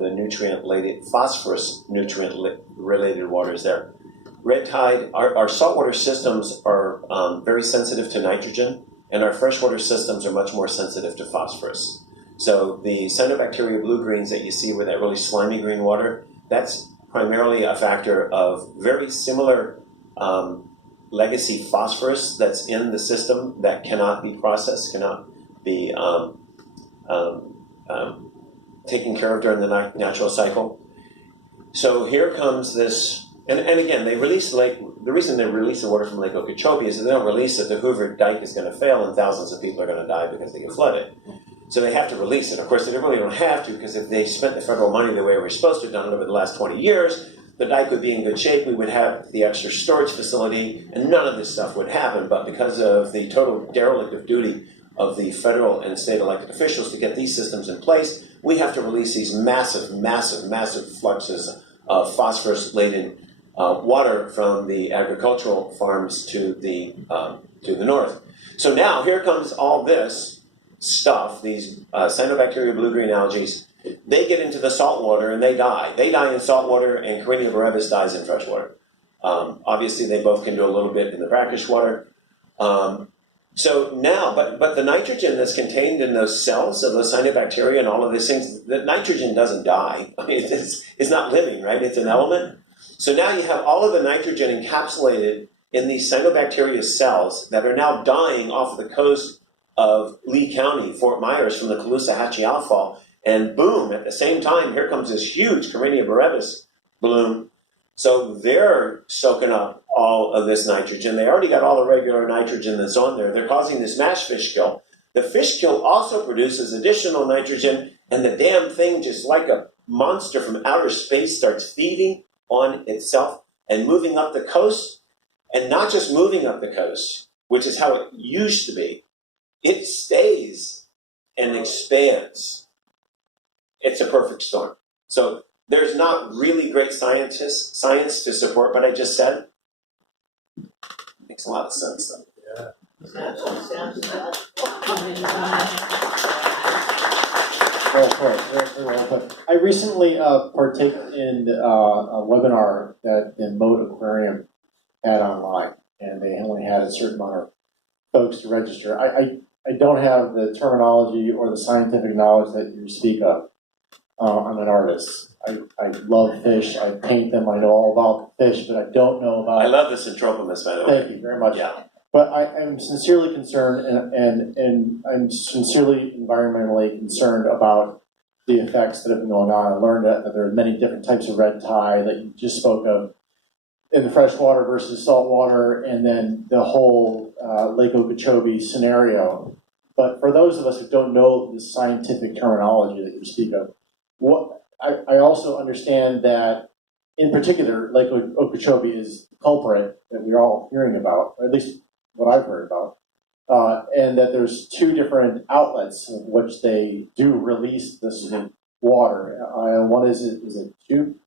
the nutrient-related, phosphorus nutrient-related waters there. Red tide, our saltwater systems are very sensitive to nitrogen, and our freshwater systems are much more sensitive to phosphorus. So the cyanobacteria blue-greens that you see with that really slimy green water, that's primarily a factor of very similar legacy phosphorus that's in the system that cannot be processed, cannot be taken care of during the natural cycle. So here comes this, and again, they release the reason they release the water from Lake Okeechobee is that they don't release it, the Hoover Dike is going to fail and thousands of people are going to die because they get flooded. So they have to release it. Of course, they really don't have to, because if they spent the federal money the way we were supposed to have done it over the last 20 years, the dike would be in good shape, we would have the extra storage facility, and none of this stuff would happen. But because of the total derelict of duty of the federal and state elected officials to get these systems in place, we have to release these massive, massive, massive fluxes of phosphorus-laden water from the agricultural farms to the north. So now here comes all this stuff, these cyanobacteria blue-green algae. They get into the salt water and they die. They die in salt water, and Karenia brevis dies in fresh water. Obviously, they both can do a little bit in the brackish water. So now, but the nitrogen that's contained in those cells of those cyanobacteria and all of these things, the nitrogen doesn't die. I mean, it's not living, right? It's an element. So now you have all of the nitrogen encapsulated in these cyanobacteria cells that are now dying off the coast of Lee County, Fort Myers, from the Caloosahatchee outfall. And boom, at the same time, here comes this huge Karenia brevis bloom. So they're soaking up all of this nitrogen. They already got all the regular nitrogen that's on there. They're causing this mass fish kill. The fish kill also produces additional nitrogen, and the damn thing, just like a monster from outer space, starts feeding on itself and moving up the coast. And not just moving up the coast, which is how it used to be. It stays and expands. It's a perfect storm. So there's not really great science to support what I just said. Makes a lot of sense, though. Yeah. I recently partook in a webinar that the Moat Aquarium had online, and they only had a certain amount of folks to register. I don't have the terminology or the scientific knowledge that you speak of. I'm an artist. I love fish. I paint them. I know all about fish, but I don't know about. I love the Centropomus, by the way. Thank you very much. Yeah. But I am sincerely concerned, and I'm sincerely environmentally concerned about the effects that have been going on. I learned that there are many different types of red tide that you just spoke of in the freshwater versus saltwater, and then the whole Lake Okeechobee scenario. But for those of us who don't know the scientific terminology that you speak of, I also understand that, in particular, Lake Okeechobee is the culprit that we're all hearing about, or at least what I've heard about, and that there's two different outlets in which they do release this water. One is it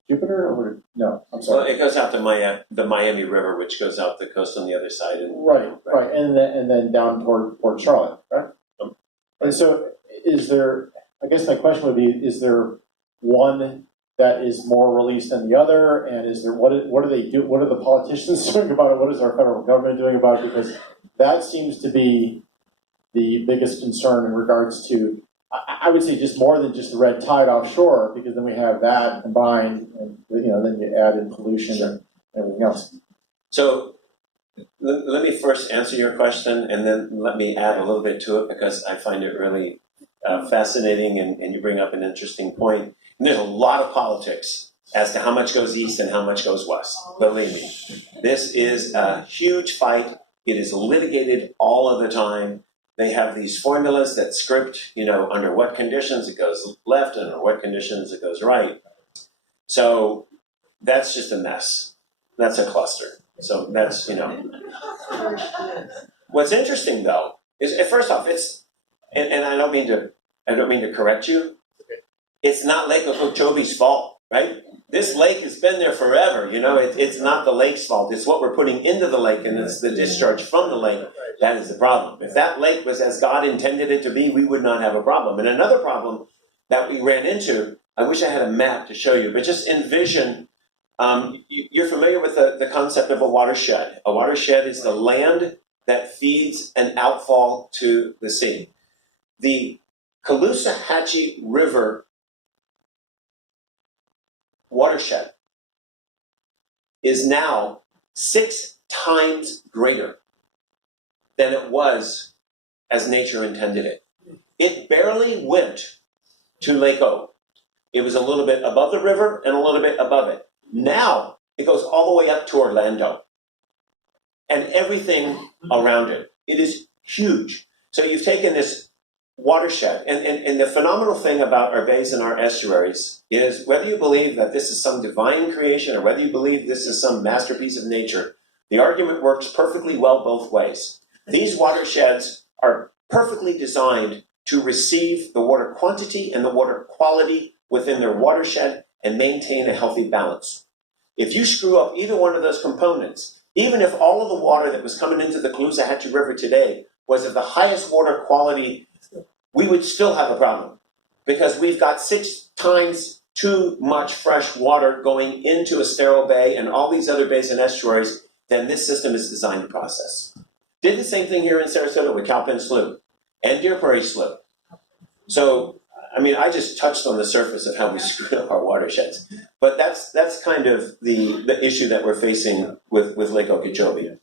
Jupiter or no? I'm sorry. Well, it goes out to the Miami River, which goes out the coast on the other side. Right, and then down toward Port Charlotte, right? And so, is there? I guess my question would be: is there one that is more released than the other? And is there what do they do? What are the politicians doing about it? What is our federal government doing about it? Because that seems to be the biggest concern in regards to, I would say, just more than just the red tide offshore, because then we have that combined, and then you add in pollution and everything else. So let me first answer your question, and then let me add a little bit to it, because I find it really fascinating, and you bring up an interesting point. And there's a lot of politics as to how much goes east and how much goes west. Believe me, this is a huge fight. It is litigated all of the time. They have these formulas that script, under what conditions it goes left and under what conditions it goes right. So that's just a mess. That's a cluster. So that's, What's interesting, though, is first off, and I don't mean to correct you. It's not Lake Okeechobee's fault, right? This lake has been there forever. It's not the lake's fault. It's what we're putting into the lake, and it's the discharge from the lake that is the problem. If that lake was as God intended it to be, we would not have a problem. And another problem that we ran into I wish I had a map to show you, but just envision, you're familiar with the concept of a watershed. A watershed is the land that feeds an outfall to the sea. The Caloosahatchee River watershed is now 6 times greater than it was as nature intended it. It barely went to Lake O. It was a little bit above the river and a little bit above it. Now it goes all the way up to Orlando and everything around it. It is huge. So you've taken this watershed, and the phenomenal thing about our bays and our estuaries is whether you believe that this is some divine creation or whether you believe this is some masterpiece of nature, the argument works perfectly well both ways. These watersheds are perfectly designed to receive the water quantity and the water quality within their watershed and maintain a healthy balance. If you screw up either one of those components, even if all of the water that was coming into the Caloosahatchee River today was of the highest water quality, we would still have a problem because we've got 6 times too much fresh water going into Estero Bay and all these other bays and estuaries than this system is designed to process. Did the same thing here in Sarasota with Cowpen Slough and Deer Prairie Slough. So, I mean, I just touched on the surface of how we screwed up our watersheds, but that's kind of the issue that we're facing with Lake Okeechobee.